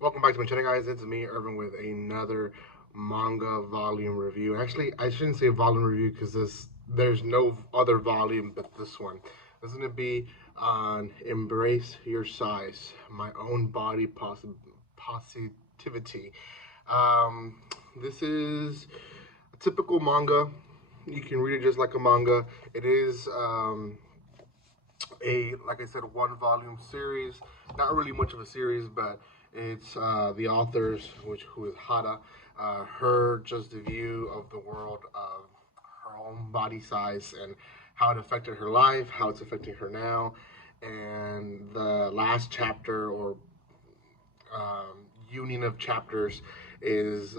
Welcome back to my channel, guys. It's me, Irvin, with another manga volume review. Actually, I shouldn't say volume review because there's no other volume but this one. This is going to be on Embrace Your Size, My Own Body Positivity. Um, this is a typical manga. You can read it just like a manga. It is like I said, one volume series. Not really much of a series, but it's the authors, who is Hada, her just the view of the world of her own body size and how it affected her life, how it's affecting her now, and the last chapter or union of chapters is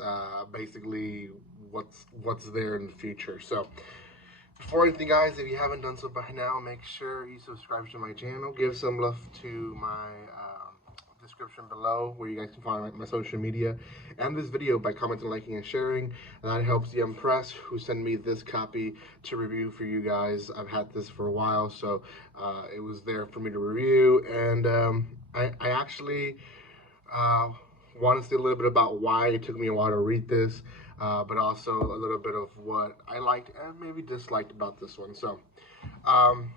basically what's there in the future. So before anything, guys, if you haven't done so by now, make sure you subscribe to my channel. Give some love to my description below where you guys can find my social media and this video by commenting, liking, and sharing. That helps the Empress who sent me this copy to review for you guys. I've had this for a while, so it was there for me to review. And I actually uh, want to say a little bit about why it took me a while to read this, but also a little bit of what I liked and maybe disliked about this one. So, um,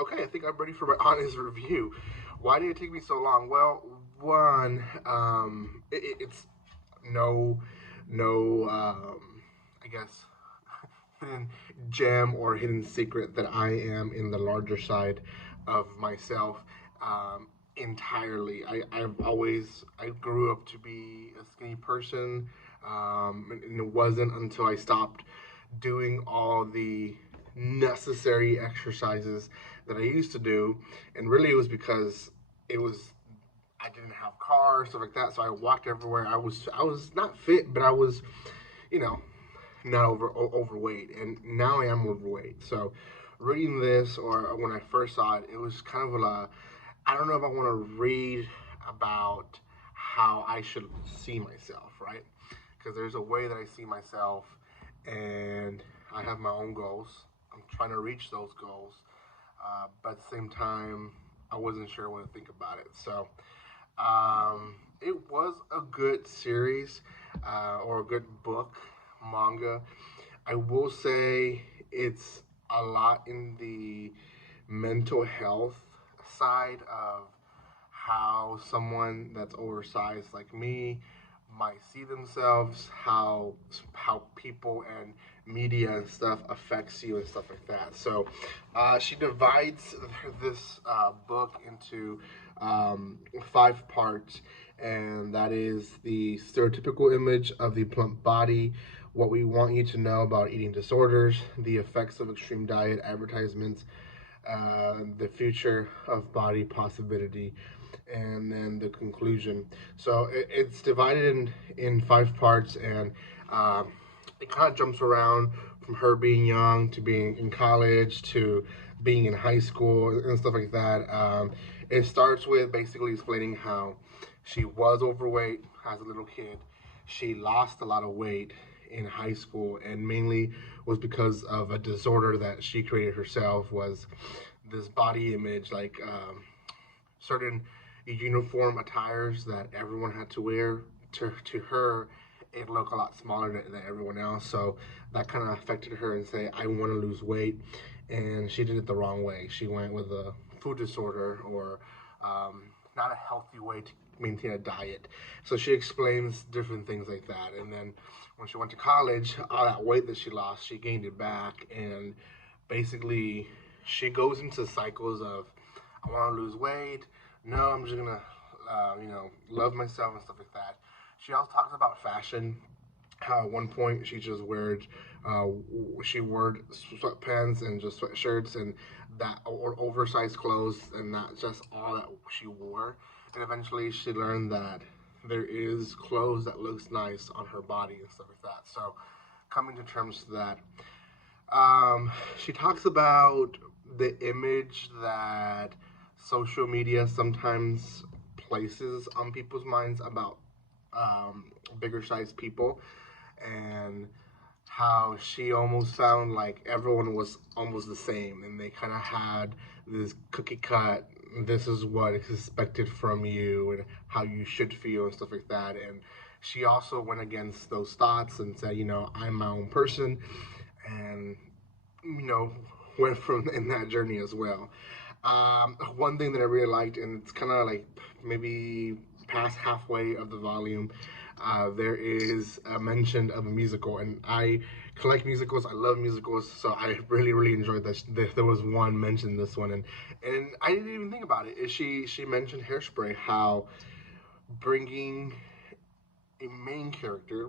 okay, I think I'm ready for my honest review. Why did it take me so long? Well, one, it's no, no, I guess, hidden gem or hidden secret that I am in the larger side of myself entirely. I grew up to be a skinny person, and it wasn't until I stopped doing all the necessary exercises that I used to do, and really it was because it was I didn't have cars, stuff like that. So I walked everywhere. I was not fit, but I was, you know, not overweight, and now I am overweight. So reading this, or when I first saw it, it was kind of a I don't know if I want to read about how I should see myself, right? Because there's a way that I see myself, and I have my own goals. I'm trying to reach those goals, but at the same time, I wasn't sure what to think about it. So it was a good series or a good book, manga. I will say it's a lot in the mental health side of how someone that's oversized like me might see themselves, how people and media and stuff affects you and stuff like that. So she divides this book into five parts, and that is the stereotypical image of the plump body, what we want you to know about eating disorders, the effects of extreme diet advertisements, the future of body possibility, and then the conclusion. So it's divided in five parts, and it kind of jumps around from her being young to being in college to being in high school and stuff like that. It starts with basically explaining how she was overweight as a little kid. She lost a lot of weight in high school, and mainly was because of a disorder that she created herself. Was this body image, like certain uniform attires that everyone had to wear. To her, it looked a lot smaller than everyone else. So that kind of affected her and say, I want to lose weight. And she did it the wrong way. She went with a food disorder or not a healthy way to maintain a diet. So she explains different things like that. And then when she went to college, all that weight that she lost, she gained it back. And basically, she goes into cycles of, I want to lose weight. No, I'm just gonna, love myself and stuff like that. She also talks about fashion. How at one point uh, she wore sweatpants and just sweatshirts and that or oversized clothes, and not just all that she wore. And eventually, she learned that there is clothes that looks nice on her body and stuff like that. So, coming to terms to that, she talks about the image that social media sometimes places on people's minds about bigger sized people, and how she almost found like everyone was almost the same, and they kind of had this cookie cut this is what is expected from you and how you should feel and stuff like that. And she also went against those thoughts and said, I'm my own person, and went from in that journey as well. One thing that I really liked, and it's kind of like maybe past halfway of the volume, there is a mention of a musical, and I collect musicals. I love musicals, so I really, really enjoyed this. There was one mentioned this one, and I didn't even think about it. She mentioned Hairspray, how bringing a main character,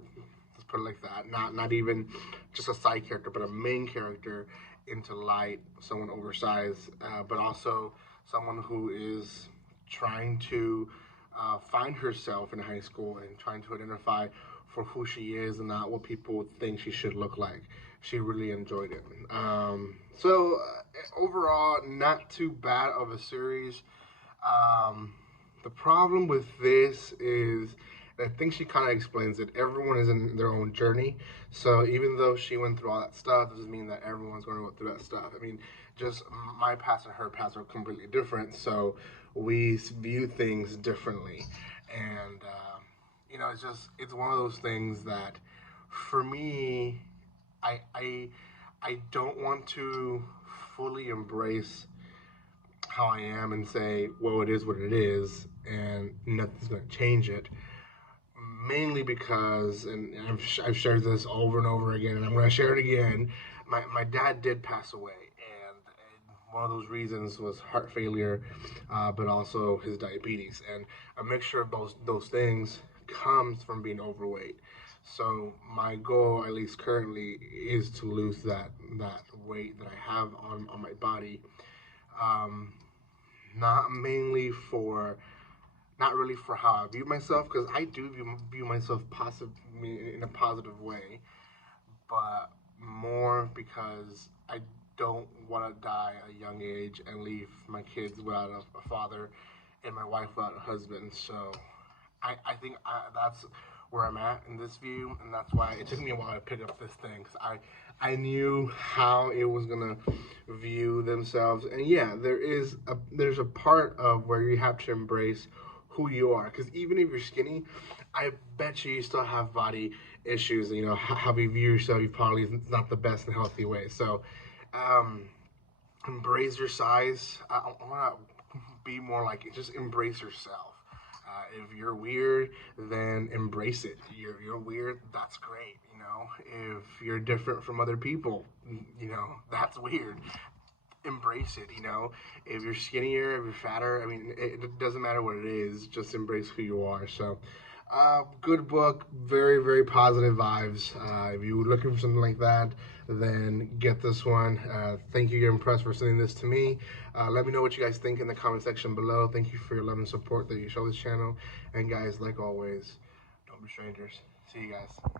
let's put it like that, not even just a side character, but a main character into light, someone oversized, but also someone who is trying to find herself in high school and trying to identify for who she is and not what people think she should look like. She really enjoyed it. Overall, not too bad of a series. The problem with this is, I think she kind of explains it. Everyone is in their own journey. So even though she went through all that stuff, doesn't mean that everyone's going to go through that stuff. I mean, just my past and her past are completely different. So we view things differently. And, it's one of those things that for me, I don't want to fully embrace how I am and say, well, it is what it is, and nothing's going to change it. Mainly because, and I've shared this over and over again, and I'm going to share it again. My dad did pass away, and one of those reasons was heart failure, but also his diabetes, and a mixture of those things comes from being overweight. So my goal, at least currently, is to lose that weight that I have on my body. Um, not mainly for not really for how I view myself, because I do view myself in a positive way, but more because I don't want to die at a young age and leave my kids without a father and my wife without a husband. So I think that's where I'm at in this view, and that's why it took me a while to pick up this thing, because I knew how it was gonna view themselves, and yeah, there's a part of where you have to embrace who you are, because even if you're skinny, I bet you still have body issues. How you view yourself, you probably is not the best and healthy way. So, um, embrace your size. I want to be more like it. Just embrace yourself. If you're weird, then embrace it. You're weird. That's great. If you're different from other people, that's weird. Embrace it. If you're skinnier, if you're fatter, I mean, it doesn't matter what it is. Just embrace who you are. So, good book, very, very positive vibes. If you're looking for something like that, then get this one. Thank you, Impress, for sending this to me. Let me know what you guys think in the comment section below. Thank you for your love and support that you show this channel. And guys, like always, don't be strangers. See you guys.